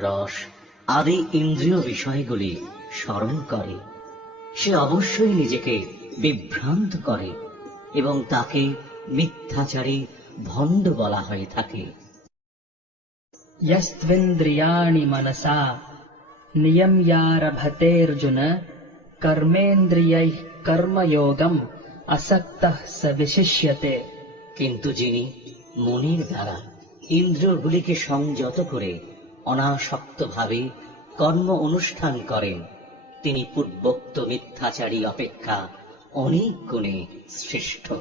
রস আদি ইন্দ্রিয় বিষয়গুলি স্মরণ করে, সে অবশ্যই নিজেকে বিভ্রান্ত করে এবং তাকে মিথ্যাচারী ভণ্ড বলা হয়ে থাকে। यस्त्विन्द्रियाणि मनसा नियम्यारभतेऽर्जुन कर्मेन्द्रियैः कर्मयोगम् असक्तः स विशिष्यते। কিন্তু যিনি মনের দ্বারা ইন্দ্রিয়গুলিকে সংযত করে অনাসক্তভাবে কর্ম অনুষ্ঠান করেন, তিনি পূর্বোক্ত মিথ্যাচারী অপেক্ষা অনেক গুণে শ্রেষ্ঠ।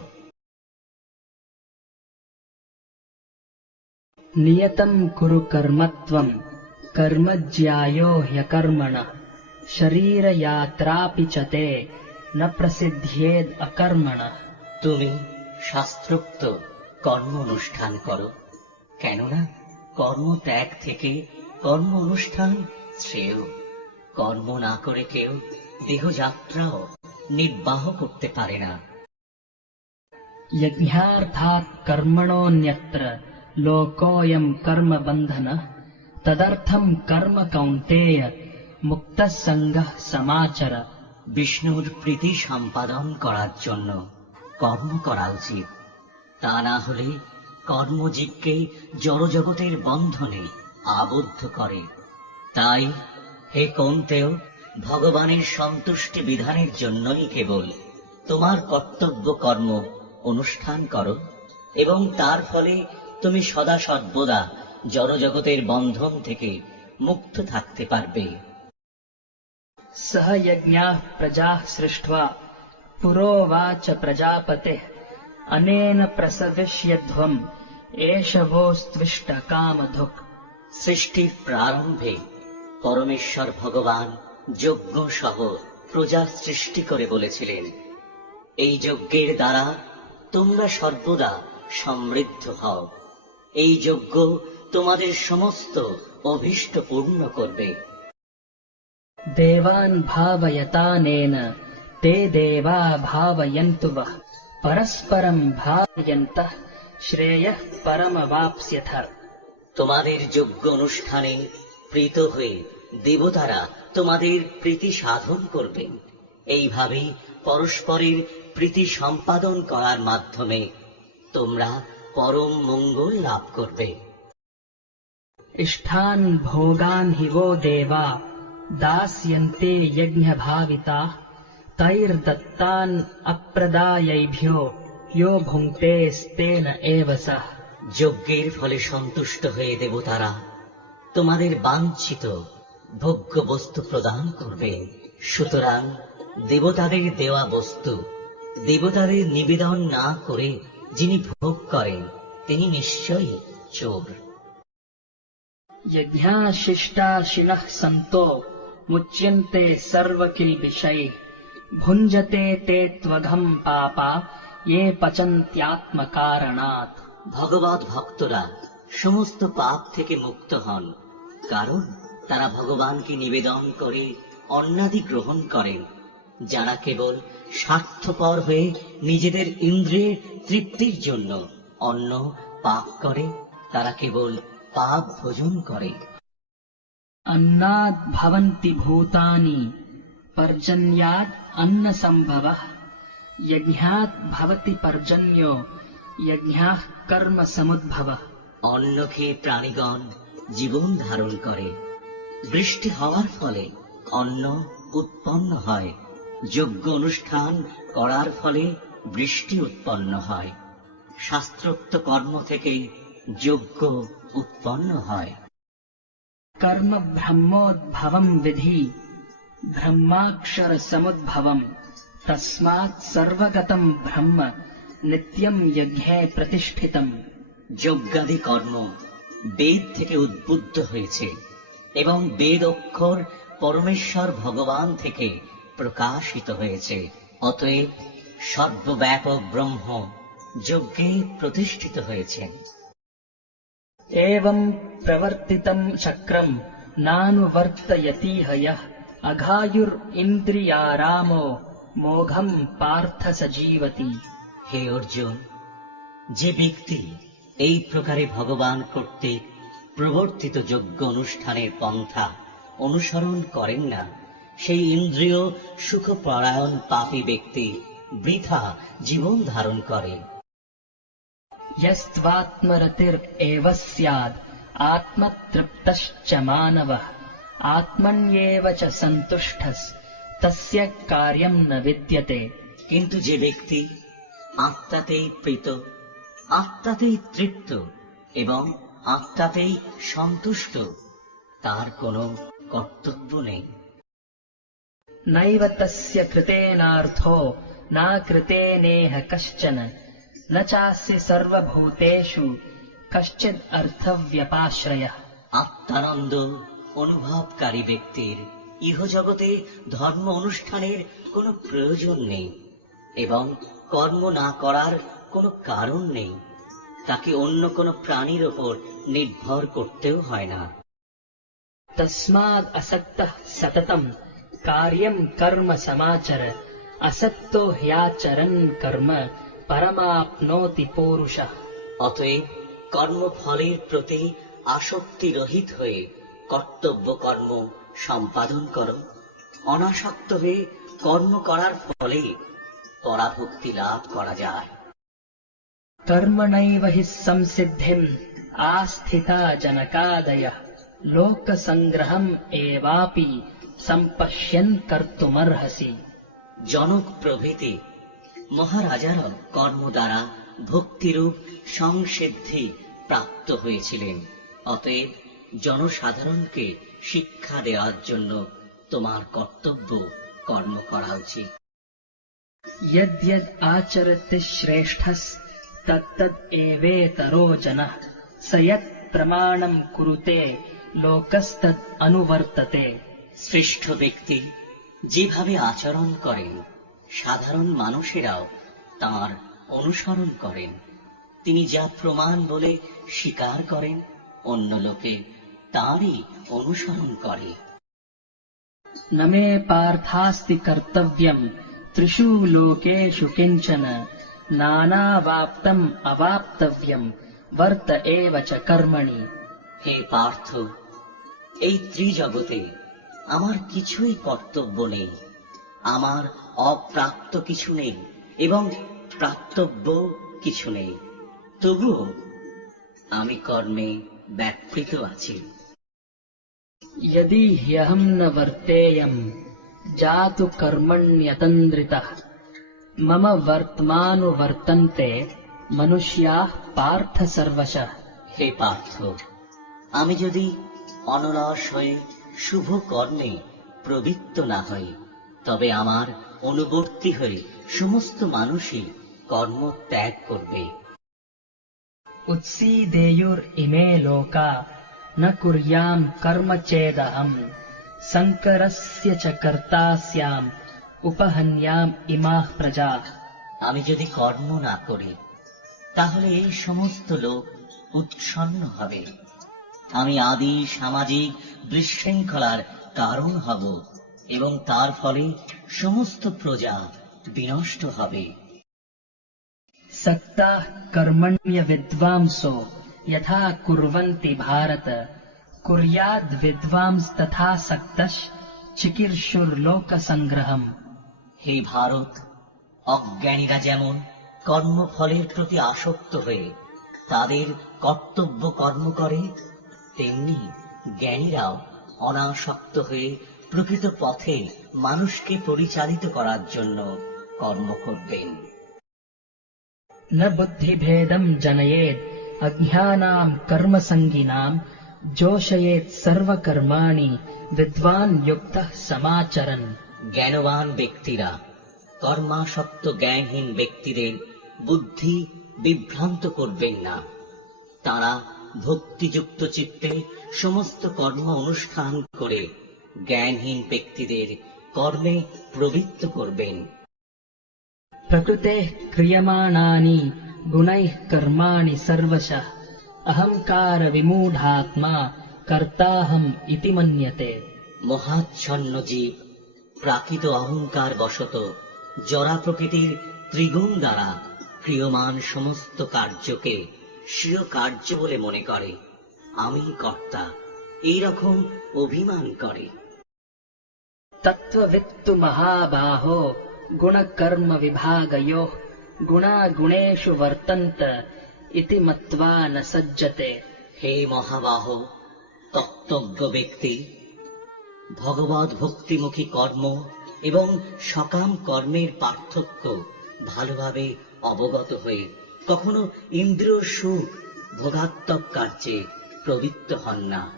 नियतं कुरु कर्मत्वं कर्मज्यायो ह्यकर्मणः शरीरयात्रापि च ते न प्रसिद्ध्येद अकर्मणः। তুমি শাস্ত্রোক্ত কর্ম অনুষ্ঠান করো, কেননা কর্ম ত্যাগ থেকে কর্ম অনুষ্ঠান শ্রেয়। কর্ম না করে কেউ দেহযাত্রাও নির্বাহ করতে পারে না। यज्ञार्थात् कर्मणोऽन्यत्र लोकोऽयं कर्म बन्धनः तदर्थं कर्म कौन्तेय मुक्तः सङ्गः समाचर। বিষ্ণুর প্রীতি সম্পাদন করার জন্য কর্ম করা উচিত, তা না হলে কর্মজীবকে জড়জগতের বন্ধনে আবদ্ধ করে। তাই হে কৌন্তেয়, ভগবানের সন্তুষ্টি বিধানের জন্যই কেবল তোমার কর্তব্য কর্ম অনুষ্ঠান করো এবং তার ফলে তুমি সদা সর্বদা জড়জগতের বন্ধন থেকে মুক্ত থাকতে পারবে। सह यज्ञाः प्रजाः सृष्ट्वा पुरोवाच प्रजापतेः अनेन प्रसविष्यध्वम् एष वोस्त्विष्ट कामधुक्। সৃষ্টির প্রারম্ভে পরমেশ্বর ভগবান যজ্ঞ সহ প্রজা সৃষ্টি করে বলেছিলেন, এই যজ্ঞের দ্বারা তোমরা সর্বদা সমৃদ্ধ হও। এই যজ্ঞ তোমাদের সমস্ত অভীষ্ট পূর্ণ করবে। देवान् भावयतानेन ते देवा भावयन्तु वः परस्परं भावयन्तः श्रेयः परमवाप्स्यथ। তোমাদের যজ্ঞ অনুষ্ঠানে প্রীত হয়ে দেবতারা তোমাদের প্রীতি সাধন করবেন। এইভাবে পরস্পরের প্রীতি সম্পাদন করার মাধ্যমে তোমরা পরম মঙ্গল লাভ করবে। इष्ठान् भोगान् हि वो देवा दास्यन्ते यज्ञभाविताः तैर्दत्तान् अप्रदायैभ्यो यो भुङ्क्तेस्तेन एव सः। যজ্ঞের ফলে সন্তুষ্ট হয়ে দেবতারা তোমাদের বাঞ্ছিত ভোগ্য বস্তু প্রদান করবে। সুতরাং দেবতাদের দেওয়া বস্তু দেবতাদের নিবেদন না করে যিনি ভোগ করেন তিনি নিশ্চয়ই চোর। यज्ञाशिष्टाशिनः सन्तो मुच्यन्ते सर्वकिल्बिषैः भुञ्जते ते त्वघम् पापा ये पचन्त्यात्मकारणात्। ভগবৎ ভক্তরা সমস্ত পাপ থেকে মুক্ত হন, কারণ তারা ভগবানকে নিবেদন করে অন্নাদি গ্রহণ করেন। যারা কেবল স্বার্থপর হয়ে নিজেদের ইন্দ্রিয়ের তৃপ্তির জন্য অন্ন পাক করে, তারা কেবল পাপ ভোজন করে। अन्नाद् भवन्ति भूतानि पर्जन्याद् अन्नसम्भवः यज्ञात् भवति पर्जन्यो यज्ञाः कर्म समुद्भवः। অন্ন খেয়ে প্রাণীগণ জীবন ধারণ করে, বৃষ্টি হওয়ার ফলে অন্ন উৎপন্ন হয়, যজ্ঞ অনুষ্ঠান করার ফলে বৃষ্টি উৎপন্ন হয়, শাস্ত্রোক্ত কর্ম থেকে যজ্ঞ উৎপন্ন হয়। कर्म ब्रह्मोद्भवम् विधि ब्रह्माक्षर समुद्भवम् तस्मात् सर्वगतम् ब्रह्म नित्यम् यज्ञे प्रतिष्ठितम्। যজ্ঞাদি কর্ম বেদ থেকে উদ্বুদ্ধ হয়েছে এবং বেদ অক্ষর পরমেশ্বর ভগবান থেকে প্রকাশিত হয়েছে। অতএব সর্বব্যাপক ব্রহ্ম যজ্ঞে প্রতিষ্ঠিত হয়েছেন। एवम् प्रवर्तितम् चक्रम् नानुवर्तयतीह यः अघायुर् इन्द्रियारामो मोघम् पार्थ सजीवति। হে অর্জুন, যে ব্যক্তি এই প্রকারে ভগবান কর্তৃক প্রবর্তিত যজ্ঞ অনুষ্ঠানের পন্থা অনুসরণ করেন না, সেই ইন্দ্রিয় সুখপরায়ণ পাপী ব্যক্তি বৃথা জীবন ধারণ করে। यस्त्वात्मरतिरेव स्याद् आत्मतृप्तश्च मानवः आत्मन्येव च सन्तुष्टः तस्य कार्यं न विद्यते। কিন্তু যে ব্যক্তি আত্মাতেই প্রীত, আত্মাতেই তৃপ্ত এবং আত্মাতেই সন্তুষ্ট, তার কোনো কর্তব্য নেই। नैव तस्य कृतेनार्थो न कृतेनेह कश्चन न चास्य सर्वभूतेषु कश्चिद् अर्थव्यपाश्रयः। আত্মানন্দ অনুভবকারী ব্যক্তির ইহজগতে ধর্ম অনুষ্ঠানের কোনো প্রয়োজন নেই এবং কর্ম না করার কোনো কারণ নেই। তাকে অন্য কোনো প্রাণীর ওপর নির্ভর করতেও হয় না। तस्माद् असक्तः सततं कार्यं कर्म समाचर असक्तो ह्याचरन् कर्म परमाप्नोति पौरुषः। অতএব কর্মফলের প্রতি আসক্তি রহিত হয়ে কর্তব্য কর্ম সম্পাদন করো। অনাসক্ত হয়ে কর্ম করার ফলে পরাভক্তি লাভ করা যায়। कर्मणैव हि संसिद्धिम् आस्थिता जनकादयः लोकसङ्ग्रहम् एवापि सम्पश्यन् कर्तुमर्हसि। জনক প্রভৃতি মহারাজারা কর্ম দ্বারা ভক্তিরূপ সংসিদ্ধি প্রাপ্ত হয়েছিলেন। অতএব জনসাধারণকে শিক্ষা দেওয়ার জন্য তোমার কর্তব্য কর্ম করা উচিত। यद्यद् आचरति श्रेष्ठस्तत्तद् एवेतरो जनः स यत् प्रमाणम् कुरुते लोकस्तद् अनुवर्तते। শ্রেষ্ঠ ব্যক্তি যেভাবে আচরণ করেন সাধারণ মানুষেরাও তাঁর অনুসরণ করেন। তিনি যা প্রমাণ বলে স্বীকার করেন অন্য লোকে তাঁরই অনুসরণ করে। न मे पार्थास्ति कर्तव्यम् त्रिषु लोकेषु किञ्चन नानावाप्तम् अवाप्तव्यम् वर्त एव च कर्मणि। হে পার্থ, এই ত্রিজগতে আমার কিছুই কর্তব্য নেই। আমার অপ্রাপ্ত কিছু নেই এবং প্রাপ্তব্য কিছু নেই, তবুও আমি কর্মে ব্যাপৃত আছি। यदि ह्यहम् न वर्तेयम् जातु कर्मण्यतन्द्रितः मम वर्त्मानुवर्तन्ते मनुष्याः पार्थ सर्वशः। হে পার্থ, আমি যদি অনলস হয়ে শুভ কর্মে প্রবৃত্ত না হই, তবে আমার অনুবর্তী হয়ে সমস্ত মানুষই কর্ম ত্যাগ করবে। उत्सीदेयुरिमे लोका न कुर्याम् कर्म चेदहम् शङ्करस्य च कर्ता स्याम् उपहन्याम् इमाः प्रजाः। আমি যদি কর্ম না করি তাহলে এই সমস্ত লোক উৎসন্ন হবে। আমি আদি সামাজিক বিশৃঙ্খলার কারণ হব এবং তার ফলে সমস্ত প্রজা বিনষ্ট হবে। सक्ताः कर्मण्य विद्वांसो यथा कुर्वन्ति भारत कुर्याद् विद्वांस्तथा सक्तः चिकीर्षुर्लोकसङ्ग्रहम्। হে ভারত, অজ্ঞানীরা যেমন কর্মফলের প্রতি আসক্ত হয়ে তাদের কর্তব্য কর্ম করে, তেমনি জ্ঞানীরাও অনাসক্ত হয়ে প্রকৃত পথে মানুষকে পরিচালিত করার জন্য কর্ম করবেন। न बुद्धिभेदम् जनयेत् अज्ञानाम् कर्मसङ्गिनाम् जोषयेत् सर्वकर्माणि विद्वान् युक्तः समाचरन्। জ্ঞানবান ব্যক্তিরা কর্মাসক্ত জ্ঞানহীন ব্যক্তিদের বুদ্ধি বিভ্রান্ত করবেন না। তারা ভক্তিযুক্ত চিত্তে সমস্ত কর্ম অনুষ্ঠান করে জ্ঞানহীন ব্যক্তিদের কর্মে প্রবৃত্ত করবেন। प्रकृतेः क्रियमाणानि गुणैः कर्माणि सर्वशः अहङ्कार विमूढात्मा कर्ताहम् इति मन्यते। মহাচ্ছন্ন জীব প্রাকৃত অহংকার বশত জরা প্রকৃতির ত্রিগুণ দ্বারা ক্রিয়মান সমস্ত কার্যকে স্বীয় কার্য বলে মনে করে। আমি কর্তা এইরকম অভিমান করে। तत्त्ववित्तु महाबाहो गुणकर्म विभागयोः गुणा गुणेषु वर्तन्त इति मत्वा न सज्जते। হে মহাবাহ তত্ত্বজ্ঞ ব্যক্তি, ভগবৎ ভক্তিমুখী কর্ম এবং সকাম কর্মের পার্থক্য ভালোভাবে অবগত হয়ে কখনো ইন্দ্রিয় সুখ ভোগাত্মক কার্যে প্রবৃত্ত হন না।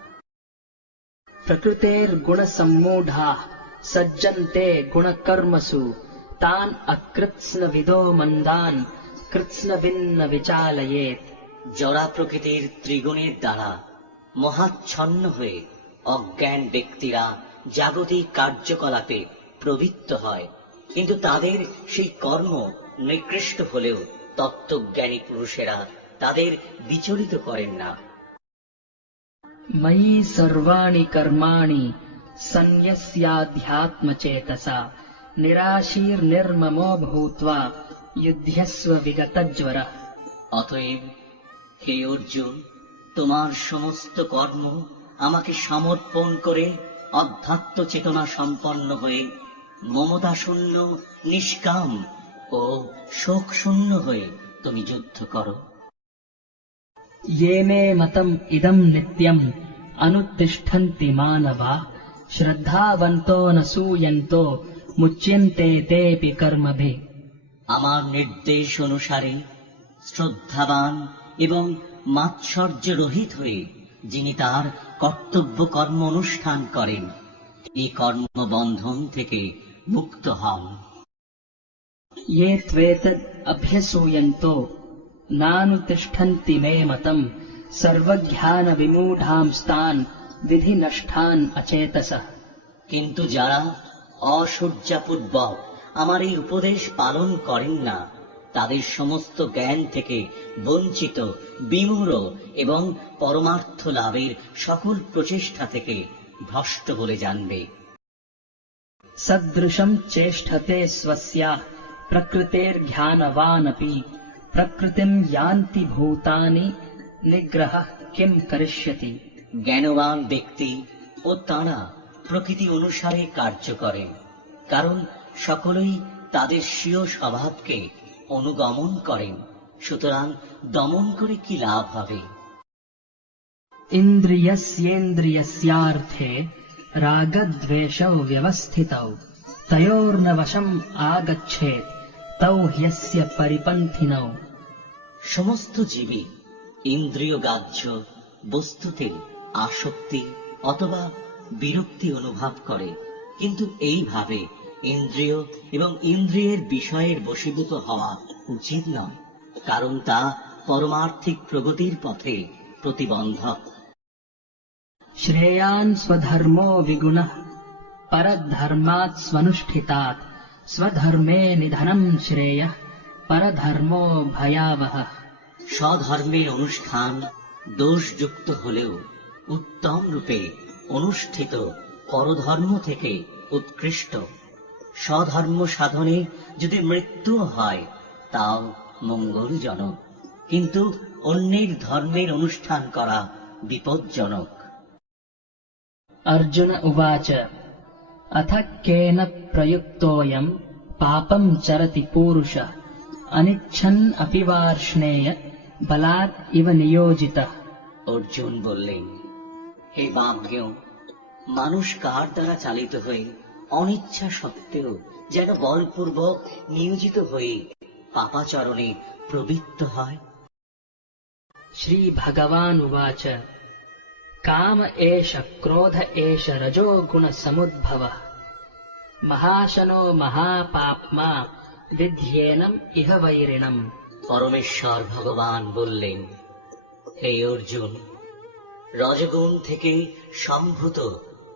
प्रकृतेर्गुणसम्मूढाः सज्जन्ते गुणकर्मसु तान् अकृत्स्नविदो मन्दान् कृत्स्नविन्न विचालयेत्। জড়া প্রকৃতির ত্রিগুণের দ্বারা মহাচ্ছন্ন হয়ে অজ্ঞান ব্যক্তিরা জাগতিক কার্যকলাপে প্রবৃত্ত হয়, কিন্তু তাদের সেই কর্ম নিকৃষ্ট হলেও তত্ত্বজ্ঞানী পুরুষেরা তাদের বিচলিত করেন না। मयि सर्वाणि कर्माणि सन्न्यस्याध्यात्मचेतसा निराशीर्निर्ममो भूत्वा युध्यस्व विगतज्वरः। অতএব হে অর্জুন, তোমার সমস্ত কর্ম আমাকে সমর্পণ করে অধ্যাত্ম চেতনা সম্পন্ন হয়ে মমতাশূন্য, নিষ্কাম ও শোকশূন্য হয়ে তুমি যুদ্ধ করো। ये मे मतम् इदम् नित्यम् अनुतिष्ठन्ति मानवा श्रद्धावन्तो न सूयन्तो मुच्यन्ते तेऽपि कर्मभिः। আমার নির্দেশ অনুসারে শ্রদ্ধাবান এবং মাৎসর্য রহিত হয়ে যিনি তার কর্তব্য কর্ম অনুষ্ঠান করেন, এই কর্মবন্ধন থেকে মুক্ত হন। ये त्वेतद् अभ्यसूयन्तो नानुतिष्ठन्ति मे मतम् सर्वज्ञानविमूढांस्तान् विधिनष्टान् अचेतसः। কিন্তু যারা অসূর্যাপূর্বক আমার এই উপদেশ পালন করেন না, তাদের সমস্ত জ্ঞান থেকে বঞ্চিত, বিমূঢ় এবং পরমার্থ লাভের সকল প্রচেষ্টা থেকে ভ্রষ্ট বলে জানবে। सदृशम् चेष्टते स्वस्याः प्रकृतेर्ज्ञानवानपि प्रकृतिम् यान्ति भूतानि निग्रहः किम् करिष्यति। জ্ঞানবান ব্যক্তি ও তাঁরা প্রকৃতি অনুসারে কার্য করেন, কারণ সকলেই তাদের স্বীয় স্বভাবকে অনুগমন করেন, সুতরাং দমন করে কি লাভ হবে। इन्द्रियस्येन्द्रियस्यार्थे रागद्वेषौ व्यवस्थितौ तयोर्न वशम् आगच्छेत् तौ ह्यस्य परिपन्थिनौ। সমস্ত জীবই ইন্দ্রিয় গ্রাহ্য বস্তুতে আসক্তি অথবা বিরক্তি অনুভব করে, কিন্তু এইভাবে ইন্দ্রিয় এবং ইন্দ্রিয়ের বিষয়ের বশীভূত হওয়া উচিত নয়, কারণ তা পরমার্থিক প্রগতির পথে প্রতিবন্ধক। श्रेयान् स्वधर्मो विगुणः परधर्मात् स्वनुष्ठितात् स्वधर्मे निधनम् श्रेयः परधर्मो भयावहः। স্বধর্মের অনুষ্ঠান দোষযুক্ত হলেও উত্তম রূপে অনুষ্ঠিত পরধর্ম থেকে উৎকৃষ্ট। স্বধর্ম সাধনে যদি মৃত্যু হয় তাও মঙ্গলজনক, কিন্তু অন্যের ধর্মের অনুষ্ঠান করা বিপজ্জনক। अर्जुन उवाच अथ केन प्रयुक्तोऽयम् पापम् चरति पूरुषः अनिच्छन् अपि वार्ष्णेय बलात् इव नियोजितः। অর্জুন বললেন, হে বাজ্ঞ, মানুষ কার দ্বারা চালিত হয়ে অনিচ্ছা সত্ত্বেও যেন বলপূর্বক নিয়োজিত হয়ে পাপাচরণে প্রবৃত্ত হয়। श्रीभगवान् उवाच काम एष क्रोध एष रजो गुणसमुद्भवः महाशनो महापाप्मा विध्येनम् इह वैरिणम्। পরমেশ্বর ভগবান বললেন, হে অর্জুন, রজগুণ থেকে সম্ভূত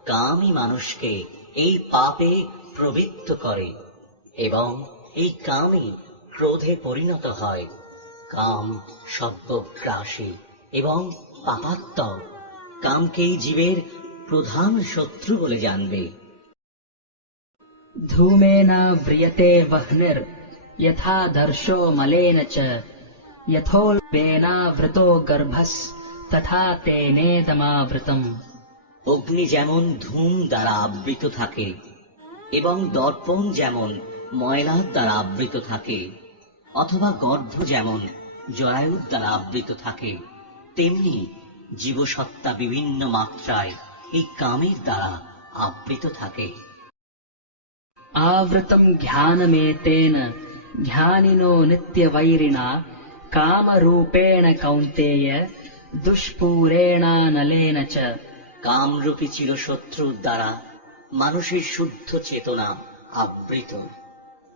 কামই মানুষকে এই পাপে প্রবৃত্ত করে এবং এই কামই ক্রোধে পরিণত হয়। কাম সর্বগ্রাসী এবং পাপাত্মক, কামকেই জীবের প্রধান শত্রু বলে জানবে। धूमेनाव्रियते वह्निर् यथा दर्शो मलेन च यथोल्बेनावृतो गर्भस्तथैवाव्रियते तथा तेनेदमावृतम्। অগ্নি যেমন ধূম দ্বারা আবৃত থাকে এবং দর্পণ যেমন ময়লার দ্বারা আবৃত থাকে, অথবা গর্ভ যেমন জরায়ুর দ্বারা আবৃত থাকে, তেমনি জীবসত্তা বিভিন্ন মাত্রায় এই কামের দ্বারা আবৃত থাকে। आवृतम् ज्ञानमेतेन ज्ञानिनो नित्यवैरिणा कामरूपेण कौन्तेय दुष्पूरेणानलेन च। কামরূপী চিরশত্রুর দ্বারা মানুষের শুদ্ধ চেতনা আবৃত।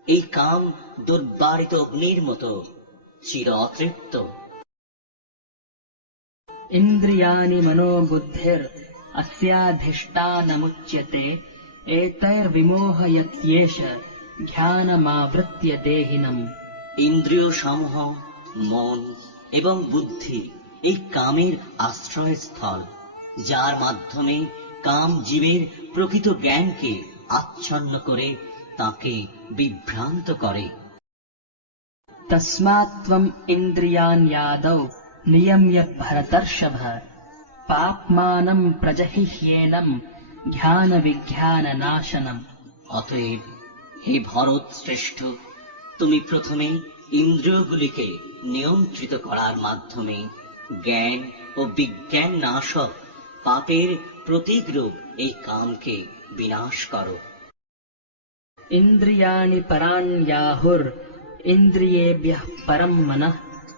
এই কাম দুর্বারিত অগ্নির মতো চির অতৃপ্ত। इन्द्रियाणि मनोबुद्धिर् अस्याधिष्ठानमुच्यते एतैर्विमोहयत्येष জ্ঞানমাবৃত্য দেহিনম। ইন্দ্রিয় সমূহ, মন এবং বুদ্ধি এই কামের আশ্রয়স্থল, যার মাধ্যমে কাম জীবের প্রকৃত জ্ঞানকে আচ্ছন্ন করে তাকে বিভ্রান্ত করে। তস্মাৎ ত্বম ইন্দ্রিয়াণ্যাদৌ নিয়ম্য ভরতর্ষভ পাপ্মানম প্রজহিহ্যেনম জ্ঞান বিজ্ঞান নাশনম। অতএব হে ভরত শ্রেষ্ঠ, তুমি প্রথমে ইন্দ্রিয়গুলিকে নিয়ন্ত্রিত করার মাধ্যমে জ্ঞান ও বিজ্ঞান নাশক পাপের প্রতীকরূপ এই কামকে বিনাশ করো। ইন্দ্রিয়াণি পরাণ্যাহুর ইন্দ্রিয়েভ্যঃ পরম মনঃ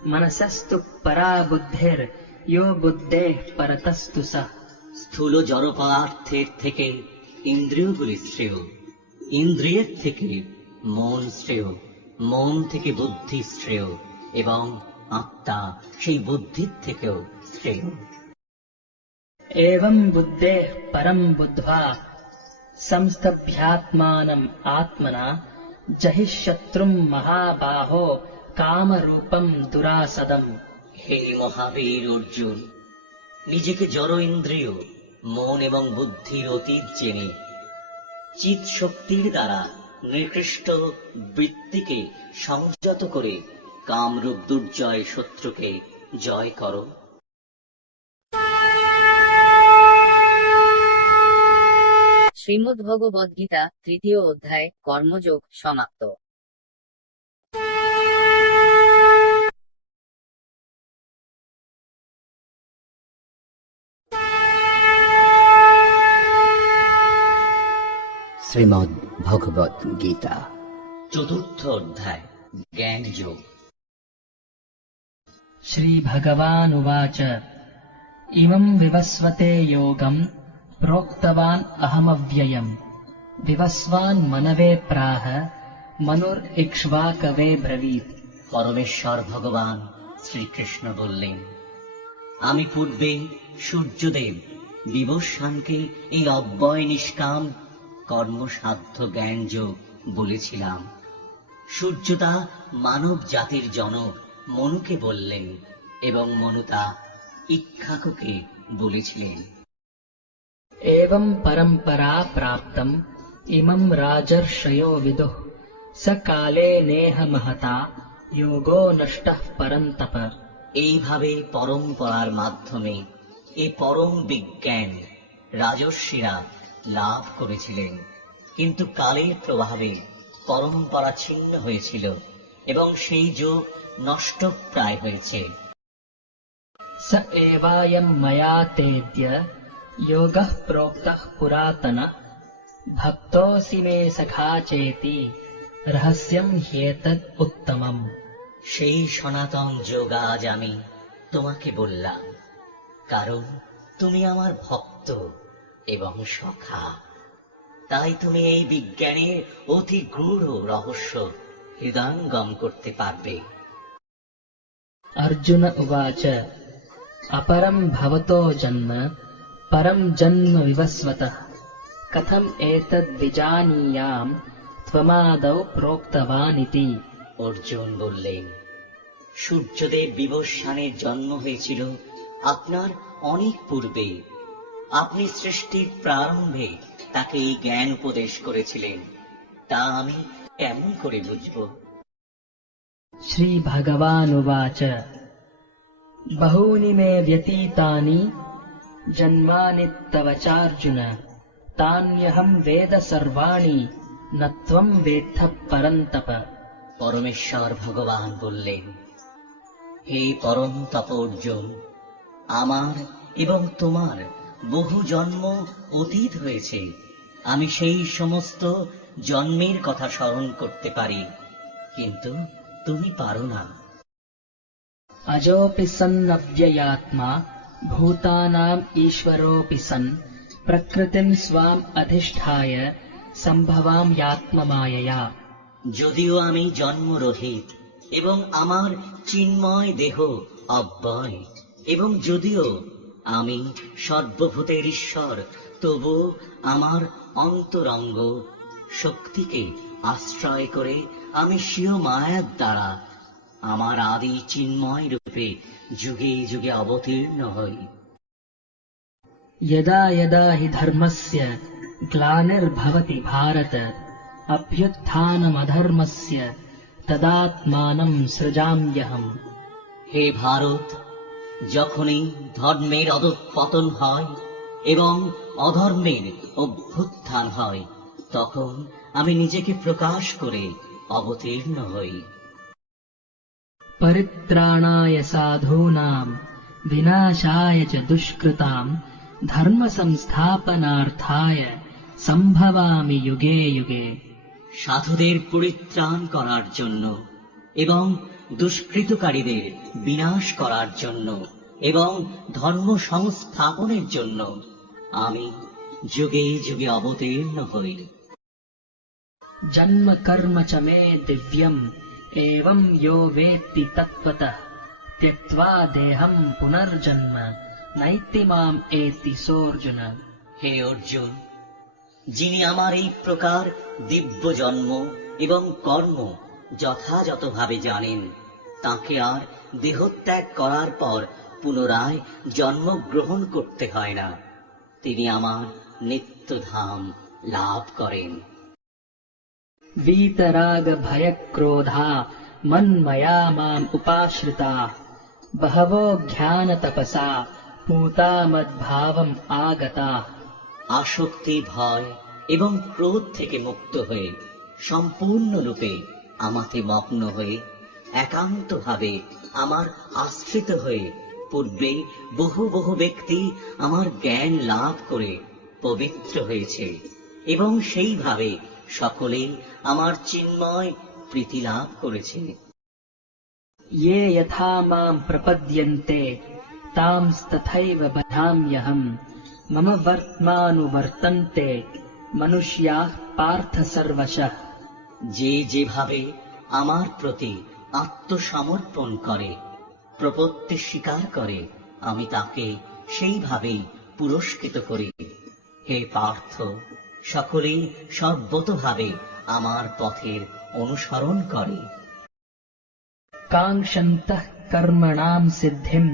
মনসস্তু পরা বুদ্ধির ইয়ো বুদ্ধেঃ পরতস্তু সঃ। স্থূল জড় পদার্থের থেকে ইন্দ্রিয়গুলি শ্রেয়, ইন্দ্রিয়ের থেকে মন শ্রেয়, মন থেকে বুদ্ধি শ্রেয় এবং আত্মা সেই বুদ্ধির থেকেও শ্রেয়। एवं बुद्धेः परं बुद्ध्वा संस्तभ्यात्मानम् आत्मना जहिष्यत्रुम् महाबाहो कामरूपम् दुरासदम्। হে মহাবীর অর্জুন, নিজেকে জড় ইন্দ্রিয়, মন এবং বুদ্ধির অতীত জেনে চিৎ শক্তির দ্বারা নিকৃষ্ট বৃত্তিকে সংযত করে কামরূপ দুর্জয় শত্রুকে জয় করো। শ্রীমদ্ভগবদ্গীতা তৃতীয় অধ্যায় কর্মযোগ সমাপ্ত। শ্রীমদ্ ভগবত গীতা চতুর্থ অধ্যায় জ্ঞান যোগ। श्रीभगवानुवाच इमं विवस्वते योगं प्रोक्तवान् अहमव्ययम् विवस्वान् मनवे प्राह मनुरिक्ष्वाकवे ब्रवीत्। পরমেশ্বর ভগবান শ্রীকৃষ্ণ বললেন, আমি পূর্বে সূর্যদেব বিবস্বানকে এই অব্যয় নিষ্কাম কর্মসাধ্য জ্ঞান যোগ বলেছিলাম। সূর্য তা মানব জাতির জনক মনুকে বললেন এবং মনু তা ইক্ষ্বাকুকে বলেছিলেন। एवं परम्परा प्राप्तम् इमं राजर्षयो विदुः स काले नेह महता योगो नष्टः परन्तप। এইভাবে পরম্পরার মাধ্যমে এই পরম বিজ্ঞান রাজর্ষিরা লাভ করেছিলেন, কিন্তু কালের প্রভাবে পরম্পরা ছিন্ন হয়েছিল এবং সেই যোগ নষ্ট প্রায় হয়েছে। स एवायं मया तेद्य योगः प्रोक्तः पुरातन भक्तोऽसि मे सखा चेति रहस्यं ह्येतद् उत्तमम्। সেই সনাতন যোগ আজ আমি তোমাকে বললাম, কারণ তুমি আমার ভক্ত এবং সখা, তাই তুমি এই বিজ্ঞানের অতি গূঢ় রহস্য হৃদয়ঙ্গম করতে পারবে। अर्जुन उवाच अपरं भवतो जन्म परं जन्म विवस्वतः कथम् एतद्विजानीयाम् त्वमादौ प्रोक्तवानिति। অর্জুন বললেন, সূর্যদেব বিবস্বানের জন্ম হয়েছিল আপনার অনেক পূর্বে। আপনি সৃষ্টির প্রারম্ভে তাকে এই জ্ঞান উপদেশ করেছিলেন, তা আমি কেমন করে বুঝব? श्रीभगवानुवाच बहूनि मे व्यतीतानि जन्मानि तव चार्जुन तान्यहं वेद सर्वाणि न त्वं वेत्थ परन्तप। পরমেশ্বর ভগবান বললেন, হে পরম তপ অর্জুন, আমার এবং তোমার বহু জন্ম অতীত হয়েছে। আমি সেই সমস্ত জন্মের কথা স্মরণ করতে পারি, কিন্তু তুমি পারো না। अजोऽपि सन्नव्ययात्मा भूतानाम् ईश्वरोऽपि सन् प्रकृतिं स्वाम् अधिष्ठाय सम्भवाम्यात्ममायया। যদিও আমি জন্মরহিত এবং আমার চিন্ময় দেহ অব্যয়, এবং যদিও আমি সর্বভূতের ঈশ্বর, তবু আমার অন্তরঙ্গ শক্তিকে আশ্রয় করে আমি স্বীয় মায়ার দ্বারা আমার আদি চিন্ময় রূপে যুগে যুগে অবতীর্ণ হই। यदा यदा हि धर्मस्य ग्लानिर्भवति भारत अभ्युत्थानमधर्मस्य तदात्मानं सृजाम्यहम्। হে ভারত, যখনই ধর্মের অধঃপতন হয় এবং অধর্মের অভ্যুত্থান হয়, তখন আমি নিজেকে প্রকাশ করে অবতীর্ণ হই। परित्राणाय साधूनां विनाशाय च दुष्कृतां धर्म संस्थापनार्थाय संभवामि युगे युगे। সাধুদের পরিত্রাণ করার জন্য এবং দুষ্কৃতকারীদের বিনাশ করার জন্য এবং ধর্ম সংস্থাপনের জন্য আমি যুগে যুগে অবতীর্ণ হই। जन्म कर्म च मे दिव्यम् एवं यो वेत्ति तत्त्वतः त्यक्त्वा देहं पुनर्जन्म नैति माम् एति सोऽर्जुन। হে অর্জুন, যিনি আমার এই প্রকার দিব্য জন্ম এবং কর্ম যথাযথভাবে জানেন, তাকে আর দেহত্যাগ করার পর পুনরায় জন্মগ্রহণ করতে হয় না। তিনি আমার নিত্যধাম লাভ করেন। वीतराग भय क्रोधा मन्मया माम् उपाश्रिता बहवो ज्ञान तपसा पूता मद्भावम् आगता। আসক্তি, ভয় এবং ক্রোধ থেকে মুক্ত হয়ে সম্পূর্ণরূপে আমাতে মগ্ন হয়ে একান্তভাবে আমার আশ্রিত হয়ে পূর্বে বহু বহু ব্যক্তি আমার জ্ঞান লাভ করে পবিত্র হয়েছে, এবং সেইভাবে সকলেই আমার চিন্ময় প্রীতি লাভ করেছে। ये यथा माम् प्रपद्यन्ते तांस्तथैव बधाम्यहम् मम वर्त्मानुवर्तन्ते मनुष्याः पार्थ सर्वशः। যে যেভাবে আমার প্রতি আত্মসমর্পণ করে, প্রপত্তি স্বীকার করে, আমি তাকে সেইভাবেই পুরস্কৃত করি। হে পার্থ, সকলেই সর্বতোভাবে আমার পথের অনুসরণ করে। काङ्क्षन्तः कर्मणाम् सिद्धिम्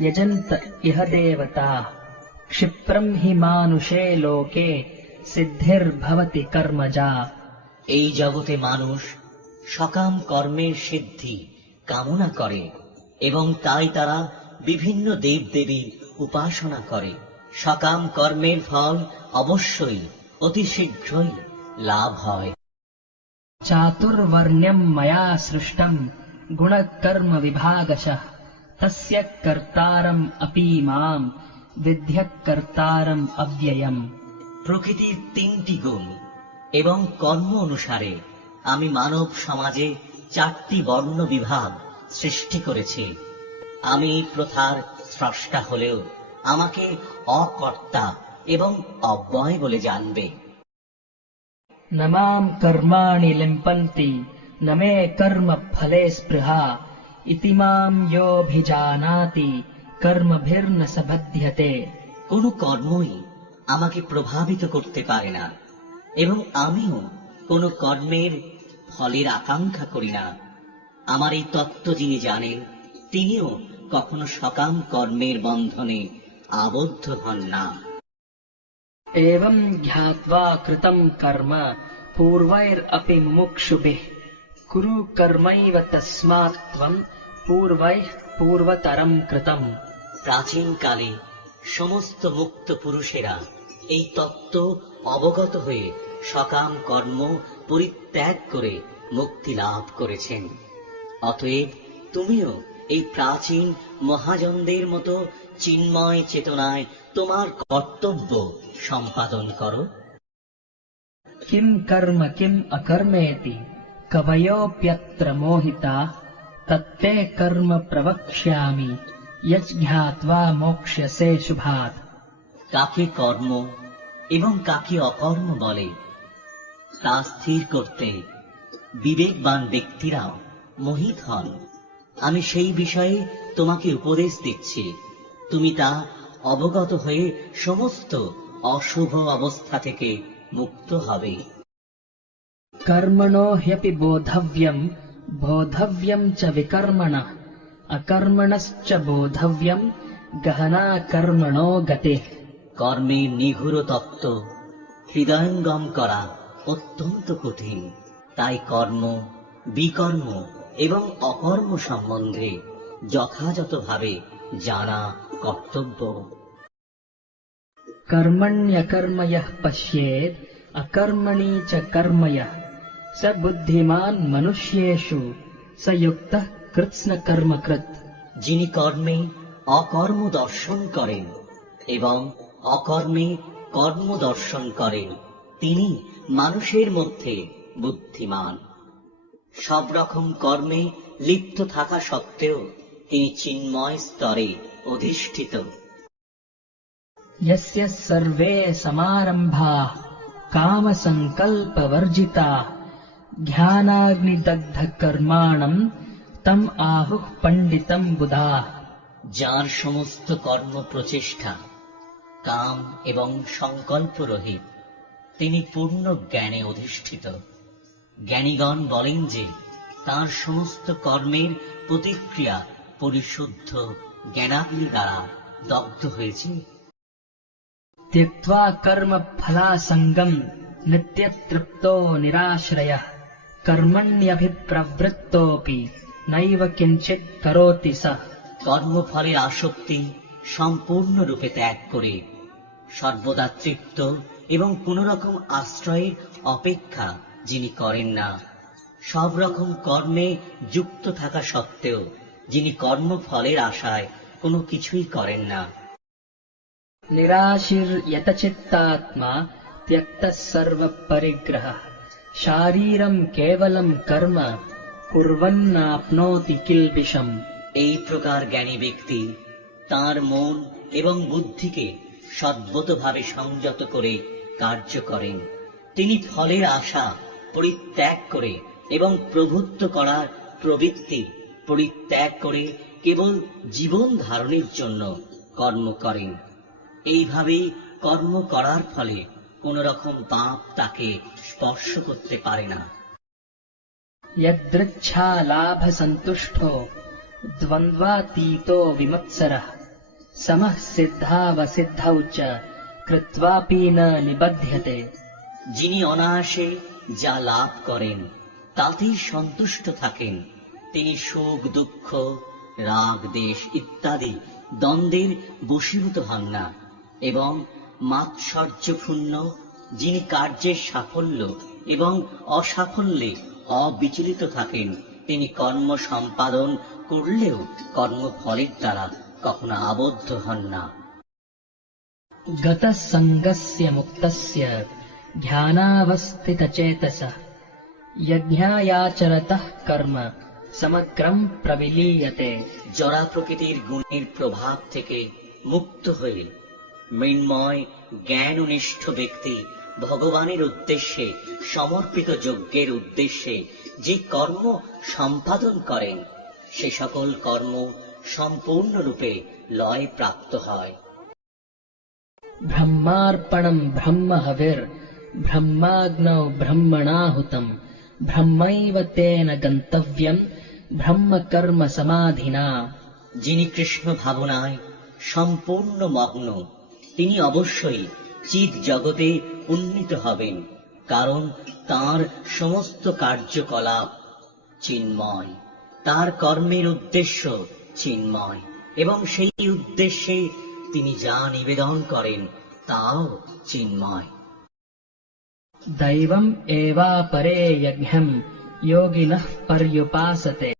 यजन्त इह देवताः क्षिप्रम् हि मानुषे लोके सिद्धिर्भवति कर्मजा। এই জগতে মানুষ সকাম কর্মের সিদ্ধি কামনা করে, এবং তাই তারা বিভিন্ন দেবদেবীর উপাসনা করে। সকাম কর্মের ফল অবশ্যই অতি শীঘ্রই লাভ হয়। चातुर्वर्ण्यम् मया सृष्टम् गुणकर्म विभागशः तस्य कर्तारम् अपि माम् विद्यः कर्तारम् अव्ययम्। প্রকৃতির তিনটি গুণ এবং কর্ম অনুসারে আমি মানব সমাজে 4টি বর্ণ বিভাগ সৃষ্টি করেছি। আমি প্রথার স্রষ্টা হলেও আমাকে অকর্তা এবং অব্যয় বলে জানবে। न माम् कर्माणि लिम्पन्ति न मे कर्म फले स्पृहा इति माम् योऽभिजानाति कर्मभिर्न स बध्यते। কোনো কর্মই আমাকে প্রভাবিত করতে পারে না, এবং আমিও কোনো কর্মের ফলের আকাঙ্ক্ষা করি না। আমার এই তত্ত্ব যিনি জানেন, তিনিও কখনো সকাম কর্মের বন্ধনে আবদ্ধ হন না। एवम् ज्ञात्वा कृतम् कर्म पूर्वैरपि मुमुक्षुभिः कुरु कर्मैव तस्मात् त्वम् पूर्वैः पूर्वतरं कृतम् প্রাচীনকালে সমস্ত মুক্ত পুরুষেরা এই তত্ত্ব অবগত হয়ে সকাম কর্ম পরিত্যাগ করে মুক্তি লাভ করেছেন। অতএব তুমিও এই প্রাচীন মহাজনদের মতো চিন্ময় চেতনায় তোমার কর্তব্য সম্পাদন করো। किं कर्म किम् अकर्मेति कवयोऽप्यत्र मोहिताः तत्ते कर्म प्रवक्ष्यामि यज्ञात्वा मोक्ष्यसे शुभात्। কাকে কর্ম এবং কাকে অকর্ম বলে তা স্থির করতে বিবেকবান ব্যক্তিরাও মোহিত হন। আমি সেই বিষয়ে তোমাকে উপদেশ দিচ্ছি, তুমি তা অবগত হয়ে সমস্ত অশুভ অবস্থা থেকে মুক্ত হবে। कर्मणो ह्यपि बोधव्यम् बोधव्यम् च विकर्मणः अकर्मणश्च बोधव्यम् गहना कर्मणो गतिः। কর্মের নিগূঢ় তত্ত্ব হৃদয়ঙ্গম করা অত্যন্ত কঠিন, তাই কর্ম বিকর্ম এবং অকর্ম সম্বন্ধে যথাযথভাবে জানা কর্তব্য। कर्मण्यकर्म यः पश्येत् अकर्मणि च कर्म यः स बुद्धिमान् मनुष्येषु स युक्तः कृत्स्नकर्मकृत्। যিনি কর্মে অকর্ম দর্শন করেন এবং অকর্মে কর্ম দর্শন করেন তিনি মানুষের মধ্যে বুদ্ধিমান। সব রকম কর্মে লিপ্ত থাকা সত্ত্বেও তিনি চিন্ময় স্তরে অধিষ্ঠিত। यस्य सर्वे समारम्भाः कामसङ्कल्पवर्जिताः ज्ञानाग्निदग्धकर्माणम् तम् आहुः पण्डितम् बुधाः। যার সমস্ত কর্ম প্রচেষ্টা কাম এবং সংকল্প রহিত তিনি পূর্ণ জ্ঞানে অধিষ্ঠিত। জ্ঞানীগণ বলেন যে তার সমস্ত কর্মের প্রতিক্রিয়া পরিশুদ্ধ জ্ঞানাগ্নি দ্বারা দগ্ধ হয়েছে। त्यक्त्वा कर्मफलासङ्गम् नित्यतृप्तो निराश्रयः कर्मण्यभिप्रवृत्तोऽपि नैव किञ्चित् करोति सः। কর্মফলের আসক্তি সম্পূর্ণরূপে ত্যাগ করে সর্বদা তৃপ্ত এবং কোন রকম আশ্রয়ের অপেক্ষা যিনি করেন না, সব রকম কর্মে যুক্ত থাকা সত্ত্বেও যিনি কর্মফলের আশায় কোনো কিছুই করেন না। निराशीर्यतचित्तात्मा त्यक्तः सर्वपरिग्रहः शारीरम् केवलम् कर्म कुर्वन्नाप्नोति किल्बिषम्। এই প্রকার জ্ঞানী ব্যক্তি তার মন এবং বুদ্ধিকে সদ্গতভাবে সংযত করে কার্য করেন। তিনি ফলের আশা পরিত্যাগ করে এবং প্রভুত্ব করার প্রবৃত্তি পরিত্যাগ করে কেবল জীবন ধারণের জন্য কর্ম করেন। এইভাবে কর্ম করার ফলে কোন রকম পাপ তাকে স্পর্শ করতে পারে না। यदृच्छालाभसन्तुष्टो द्वन्द्वातीतो विमत्सरः समः सिद्धावसिद्धौ च कृत्वापि न निबध्यते। যিনি অনায়াসে যা লাভ করেন তাতেই সন্তুষ্ট থাকেন, তিনি সুখ দুঃখ রাগ দেশ ইত্যাদি দ্বন্দ্বের বশীভূত হন না এবং মাৎসর্যপূর্ণ যিনি কার্যের সাফল্য এবং অসাফল্যে অবিচলিত থাকেন, তিনি কর্ম সম্পাদন করলেও কর্মফলের দ্বারা কখনো আবদ্ধ হন না। गतः सङ्गस्य मुक्तस्य ध्यानावस्थितचेतसः यज्ञायाचरतः कर्म समग्रम् प्रविलीयते। জড়া প্রকৃতির গুণের প্রভাব থেকে মুক্ত হয়ে মৃন্ময় জ্ঞাননিষ্ঠ ব্যক্তি ভগবানের উদ্দেশ্যে সমর্পিত যজ্ঞের উদ্দেশ্যে যে কর্ম সম্পাদন করেন সে সকল কর্ম সম্পূর্ণরূপে লয় প্রাপ্ত হয়। ब्रह्मार्पणम् ब्रह्महविर् ब्रह्माग्नौ ब्रह्मणाहुतम् ब्रह्मैव तेन गन्तव्यम् ब्रह्मकर्म समाधिना। যিনি কৃষ্ণ ভাবনায় সম্পূর্ণ মগ্ন তিনি অবশ্যই চিৎ জগতে উন্নীত হবেন, কারণ তার সমস্ত কার্যকলাপ চিন্ময়। তার কর্মের উদ্দেশ্য চিন্ময়, এবং সেই উদ্দেশ্যে তিনি যা নিবেদন করেন তাও চিন্ময়। दैवम् एवापरे यज्ञम् योगिनः पर्युपासते।